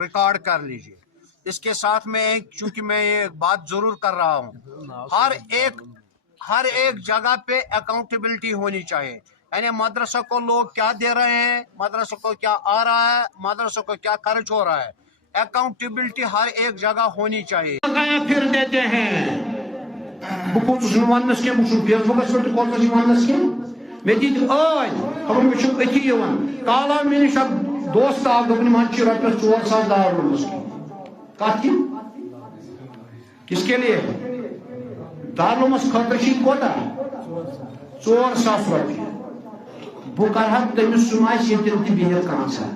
Record कर लीजिए। इसके साथ में चूंकि मैं ये बात जरूर कर रहा हूँ, हर एक जगह पे अकाउंटेबिलिटी होनी चाहिए। यानी मदरसा को लोग क्या दे रहे हैं, मदरसा को क्या आ रहा है, मदरसा को क्या खर्च हो रहा है, अकाउंटेबिलिटी हर एक जगह होनी चाहिए। फिर देते हैं दोस्त आप किसके लिए दारुलूमस खतरशी कोता 4,000 रुपये बह कर तमिस बिहित कांसा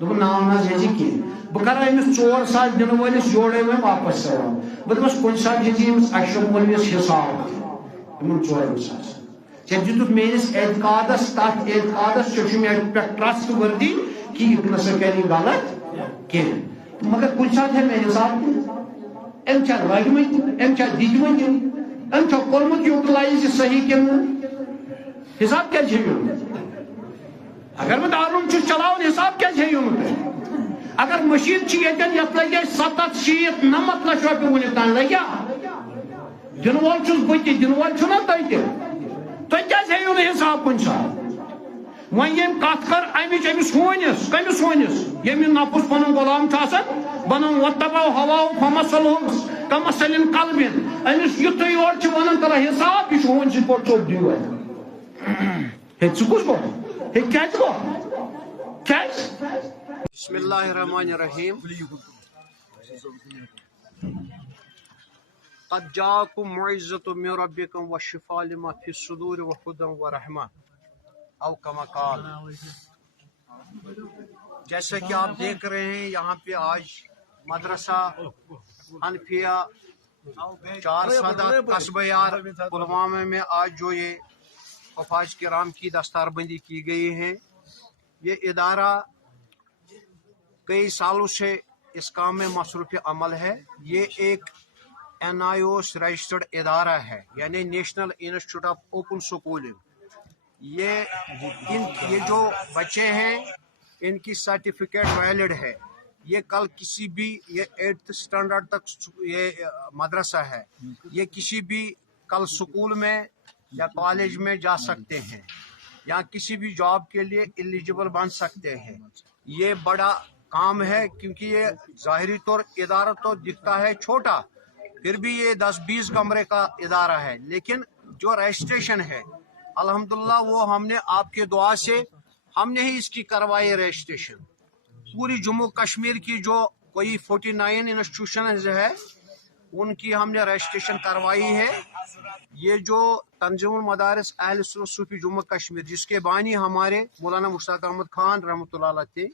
दोपन नाव ना जी कह बह कर अमिस 4,000 दिन वलिस जोड़े में वापस सवाल बह दस कुछ सात अशरफ मौलविस हिसाब इन 4,000 दित मेस एतकादस तथ एतकादस पे ट्रस्ट वर्दी कि यह नसा कर गलत कह मगर कुछ सात है मैं हिसाब अम लगमत अम दिखमत अम कोर्मुत यूटिलाइज सही किन हिसाब क्या अगर मैं दारुम चलान हिसाब क्या अगर मशीद यत लगे 70 90 लक्ष रुपये वन तान लग्या दिन वोल बह दिन वोल ना तुम क्या हिसाब कुछ सात वन ये कत कर अमिस होनिस कमिस होनिस यम नफुस पन गुलाम बनो वतबो हवाओ फमसलहुम कमसलिन कल्बिन अमिस युत योर वन तला हिसाब यह होन सो चोप दिव हे कुछ गो हे क्या गो क्या बिस्मिल्लाहिर्रहमानिर्रहीम। क़द जाअकुम मौइज़तुम मिन रब्बिकुम व शिफ़ाअ लिमा फ़िस्सुदूर व हुदन व रहमा औ कमा क़ाल। जैसे कि आप देख रहे हैं यहाँ पे आज मदरसा हनफिया 4 सदर कस्बे यार पुलवामा में आज जो ये हफ़ाज़ किराम की दस्तारबंदी की गई है, ये इदारा कई सालों से इस काम में मसरूफ़ अमल है। ये एक NIOS रजिस्टर्ड इदारा है, यानी national institute of open schooling. ये जो बच्चे हैं इनकी सर्टिफिकेट वैलिड है। ये कल किसी भी ये 8th स्टैंडर्ड तक ये मदरसा है, ये किसी भी कल स्कूल में या कॉलेज में जा सकते हैं या किसी भी जॉब के लिए एलिजिबल बन सकते हैं। ये बड़ा काम है क्योंकि ये ज़ाहिरी तौर इदारा तो दिखता है छोटा, फिर भी ये 10-20 कमरे का इदारा है, लेकिन जो रजिस्ट्रेशन है अल्हम्दुलिल्लाह वो हमने आपके दुआ से हमने ही इसकी करवाई रजिस्ट्रेशन। पूरी जम्मू कश्मीर की जो कोई 49 इंस्टीट्यूशन है उनकी हमने रजिस्ट्रेशन करवाई है। ये जो तंजीमुल मदारिस अहले सुन्नत सूफी जम्मू कश्मीर जिसके बानी हमारे मौलाना मुश्ताक अहमद खान रहमतुल्लाह अलैह थे,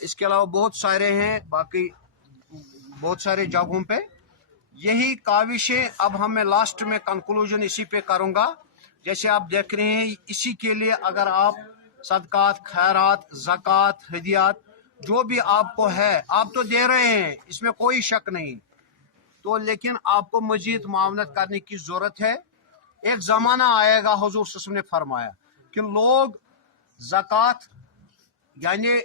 इसके अलावा बहुत सारे हैं बाकी बहुत सारे जगहों पे। यही काविशें अब मैं लास्ट में कंक्लूजन इसी पे करूँगा। जैसे आप देख रहे हैं इसी के लिए अगर आप सदकात खैरात ज़कात हदियात जो भी आपको है आप तो दे रहे हैं, इसमें कोई शक नहीं, तो लेकिन आपको मजीद मावनत करने की ज़रूरत है। एक ज़माना आएगा, हुज़ूर सल्लल्लाहु अलैहि वसल्लम ने फरमाया कि लोग ज़कात यानी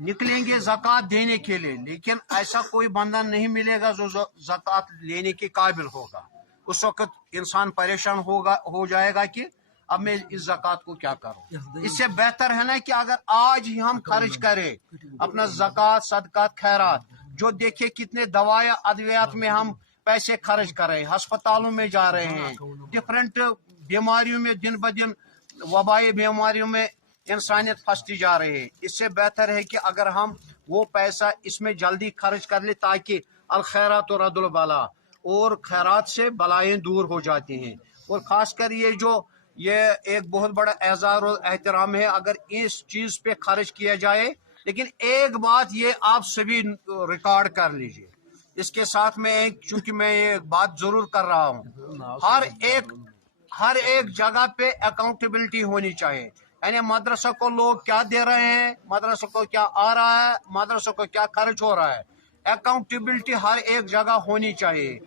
निकलेंगे ज़कात देने के लिए, लेकिन ऐसा कोई बंदा नहीं मिलेगा जो ज़कात लेने के काबिल होगा। उस वक्त इंसान परेशान हो जाएगा कि अब मैं इस ज़कात को क्या करूं। इससे बेहतर है ना कि अगर आज ही हम खर्च करें अपना ज़कात सदकात खैरात, जो देखिए कितने दवाएं अद्वियात में हम पैसे खर्च कर रहे हैं, अस्पतालों में जा रहे हैं, डिफरेंट बीमारियों में दिन ब दिन वबाई बीमारियों में इंसानियत फंसती जा रही है। इससे बेहतर है कि अगर हम वो पैसा इसमें जल्दी खर्च कर ले ताकि अल खैरात और रद्दुल बला और खैरात से बलाएं दूर हो जाती हैं। और ख़ासकर ये एक बहुत बड़ा एज़ार और एहतराम है अगर इस चीज़ पे खर्च किया जाए। लेकिन एक बात ये आप सभी रिकॉर्ड कर लीजिए। इसके साथ में चूंकि मैं ये बात जरूर कर रहा हूँ, हर एक जगह पे अकाउंटेबिलिटी होनी चाहिए। यानी मदरसा को लोग क्या दे रहे हैं, मदरसा को क्या आ रहा है, मदरसा को क्या खर्च हो रहा है, अकाउंटेबिलिटी हर एक जगह होनी चाहिए।